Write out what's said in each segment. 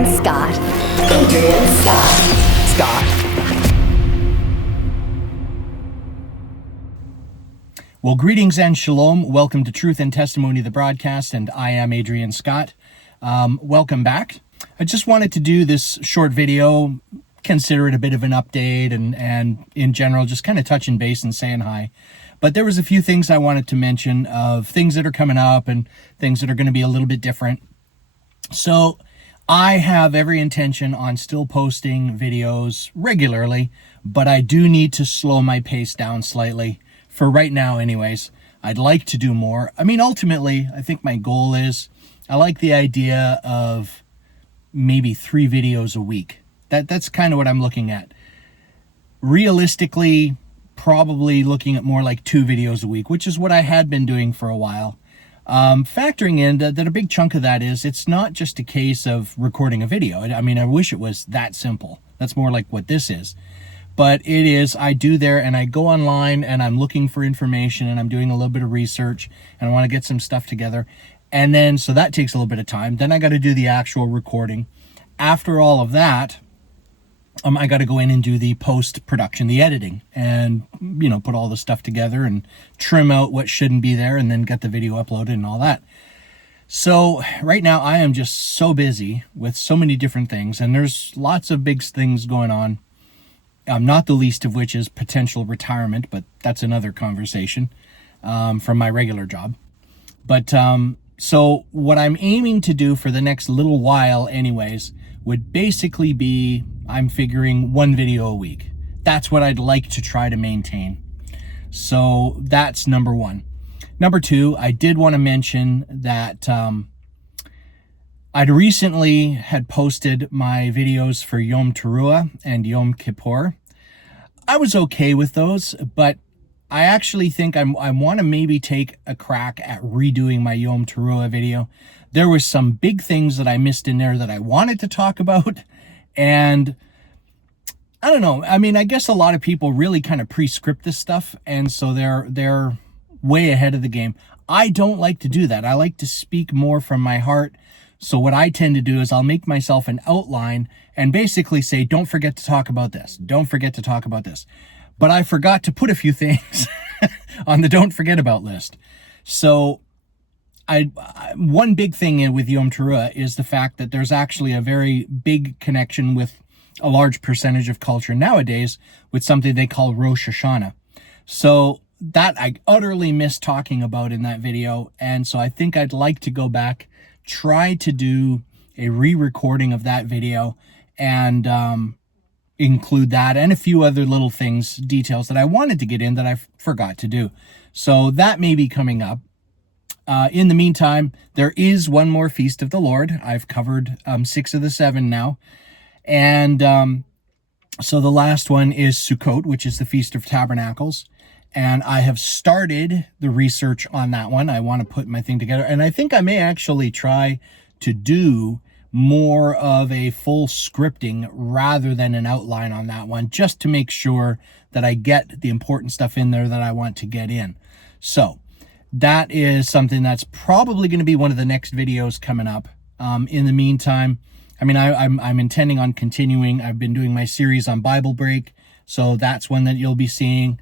Adrian Scott. Adrian Scott. Well, greetings and shalom. Welcome to Truth and Testimony, the broadcast, and I am Adrian Scott. Welcome back. I just wanted to do this short video, consider it a bit of an update, and in general, just kind of touching base and saying hi. But there was a few things I wanted to mention of things that are coming up and things that are going to be a little bit different. So I have every intention on still posting videos regularly, but I do need to slow my pace down slightly. For right now anyways. I'd like to do more. I mean, ultimately, I think my goal is, I like the idea of maybe 3 videos a week. That's kind of what I'm looking at. Realistically, probably looking at more like 2 videos a week, which is what I had been doing for a while. Factoring in that a big chunk of that is, it's not just a case of recording a video. I mean, I wish it was that simple. That's more like what this is. But it is, I do there and I go online and I'm looking for information and I'm doing a little bit of research and I want to get some stuff together. And then, so that takes a little bit of time. Then I got to do the actual recording. After all of that, I got to go in and do the post-production, the editing, and, put all the stuff together and trim out what shouldn't be there and then get the video uploaded and all that. So right now I am just so busy with so many different things, and there's lots of big things going on. Not the least of which is potential retirement, but that's another conversation from my regular job. But so what I'm aiming to do for the next little while anyways would basically be, I'm figuring 1 video a week. That's what I'd like to try to maintain. So that's number 1. Number 2, I did want to mention that I'd recently had posted my videos for Yom Teruah and Yom Kippur. I was okay with those, but I actually think I want to maybe take a crack at redoing my Yom Teruah video. There were some big things that I missed in there that I wanted to talk about, and I don't know. I mean, I guess a lot of people really kind of pre-script this stuff, and so they're way ahead of the game. I don't like to do that. I like to speak more from my heart. So what I tend to do is I'll make myself an outline and basically say, don't forget to talk about this. Don't forget to talk about this. But I forgot to put a few things on the don't forget about list. So one big thing with Yom Teruah is the fact that there's actually a very big connection with a large percentage of culture nowadays with something they call Rosh Hashanah. So that I utterly missed talking about in that video. And so I think I'd like to go back, try to do a re-recording of that video and include that and a few other little things, details that I wanted to get in that I forgot to do. So that may be coming up. In the meantime, there is one more Feast of the Lord. I've covered 6 of the 7 now. And so the last one is Sukkot, which is the Feast of Tabernacles. And I have started the research on that one. I want to put my thing together. And I think I may actually try to do more of a full scripting rather than an outline on that one, just to make sure that I get the important stuff in there that I want to get in. So that is something that's probably going to be one of the next videos coming up. In the meantime, I mean, I'm intending on continuing. I've been doing my series on Bible Break. So that's one that you'll be seeing.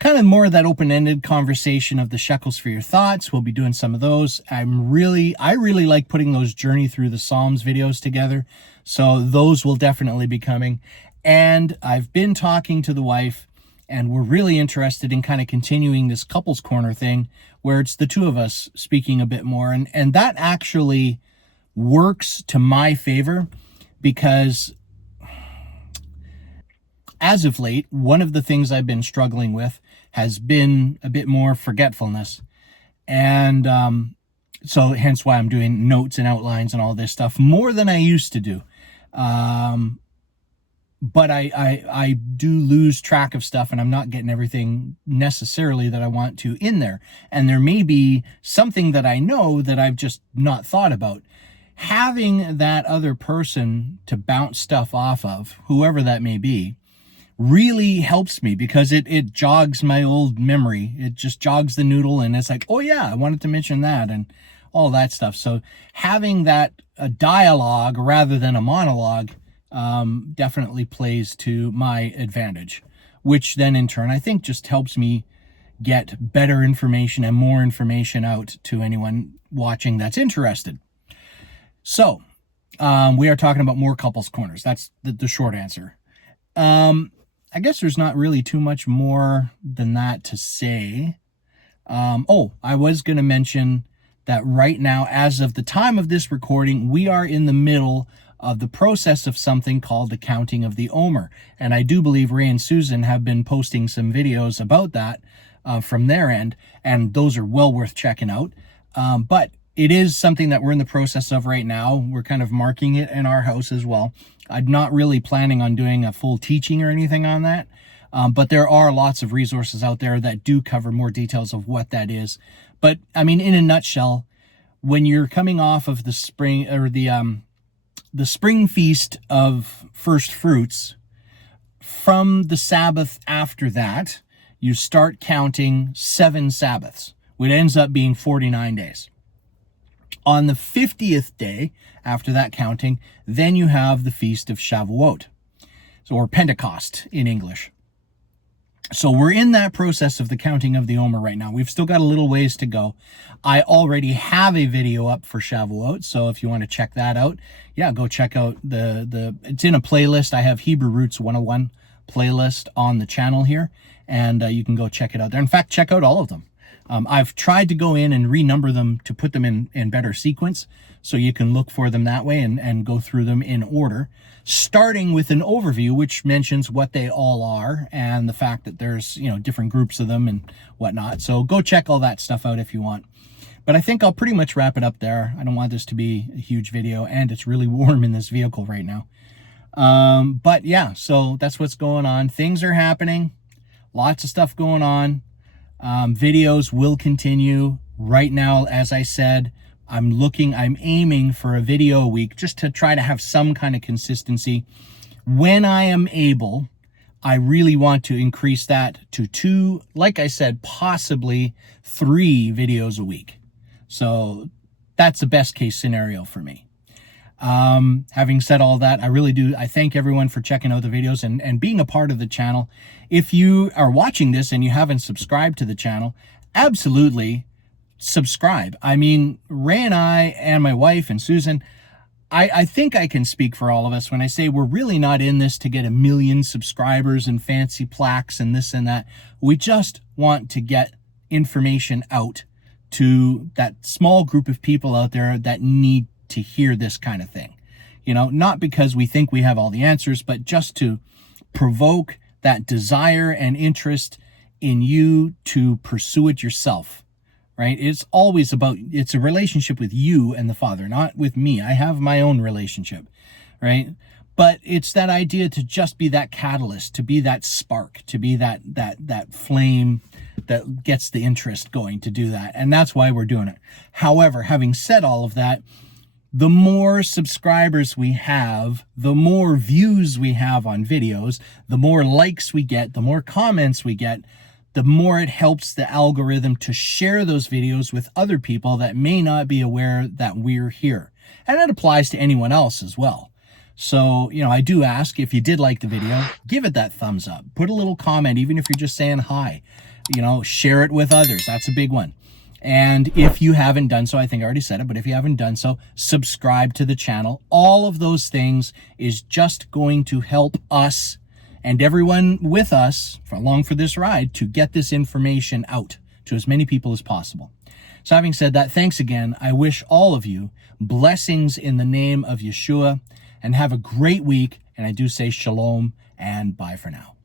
Kind of more of that open-ended conversation of the shekels for your thoughts. We'll be doing some of those. I really like putting those journey through the Psalms videos together. So those will definitely be coming. And I've been talking to the wife, and we're really interested in kind of continuing this couples corner thing where it's the two of us speaking a bit more. And that actually works to my favor because as of late, one of the things I've been struggling with has been a bit more forgetfulness. And so hence why I'm doing notes and outlines and all this stuff more than I used to do. But I do lose track of stuff, and I'm not getting everything necessarily that I want to in there. And there may be something that I know that I've just not thought about. Having that other person to bounce stuff off of, whoever that may be, really helps me because it jogs my old memory. It just jogs the noodle, and it's like, oh yeah, I wanted to mention that, and all that stuff. So having that a dialogue rather than a monologue definitely plays to my advantage, which then in turn I think just helps me get better information and more information out to anyone watching that's interested. So we are talking about more couples corners. That's the short answer. I guess there's not really too much more than that to say. I was going to mention that right now, as of the time of this recording, we are in the middle of the process of something called the counting of the Omer. And I do believe Ray and Susan have been posting some videos about that from their end, and those are well worth checking out. But it is something that we're in the process of right now. We're kind of marking it in our house as well. I'm not really planning on doing a full teaching or anything on that. But there are lots of resources out there that do cover more details of what that is. But I mean, in a nutshell, when you're coming off of the spring or the spring feast of first fruits, from the Sabbath after that, you start counting 7 Sabbaths, which ends up being 49 days. On the 50th day after that counting, then you have the Feast of Shavuot, or Pentecost in English. So we're in that process of the counting of the Omer right now. We've still got a little ways to go. I already have a video up for Shavuot, so if you want to check that out, yeah, go check out it's in a playlist. I have Hebrew Roots 101 playlist on the channel here, and you can go check it out there. In fact, check out all of them. I've tried to go in and renumber them to put them in better sequence, so you can look for them that way and go through them in order, starting with an overview which mentions what they all are and the fact that there's, different groups of them and whatnot. So go check all that stuff out if you want. But I think I'll pretty much wrap it up there. I don't want this to be a huge video, and it's really warm in this vehicle right now. But yeah, so that's what's going on. Things are happening. Lots of stuff going on. Videos will continue. Right now, as I said, I'm aiming for a video a week just to try to have some kind of consistency. When I am able, I really want to increase that to 2, like I said, possibly 3 videos a week. So that's the best case scenario for me. Having said all that, I thank everyone for checking out the videos and being a part of the channel. If you are watching this and you haven't subscribed to the channel, absolutely subscribe. I mean, Ray and I and my wife and Susan, I think I can speak for all of us when I say we're really not in this to get 1 million subscribers and fancy plaques and this and that. We just want to get information out to that small group of people out there that need to hear this kind of thing. Not because we think we have all the answers, but just to provoke that desire and interest in you to pursue it yourself, right? It's a relationship with you and the Father, not with me. I have my own relationship, right? But it's that idea to just be that catalyst, to be that spark, to be that flame that gets the interest going to do that. And that's why we're doing it. However, having said all of that, the more subscribers we have, the more views we have on videos, the more likes we get, the more comments we get, the more it helps the algorithm to share those videos with other people that may not be aware that we're here. And that applies to anyone else as well. So, I do ask, if you did like the video, give it that thumbs up. Put a little comment, even if you're just saying hi. Share it with others. That's a big one. And if you haven't done so, I think I already said it, but if you haven't done so, subscribe to the channel. All of those things is just going to help us and everyone with us along for this ride to get this information out to as many people as possible. So having said that, thanks again. I wish all of you blessings in the name of Yeshua, and have a great week. And I do say shalom and bye for now.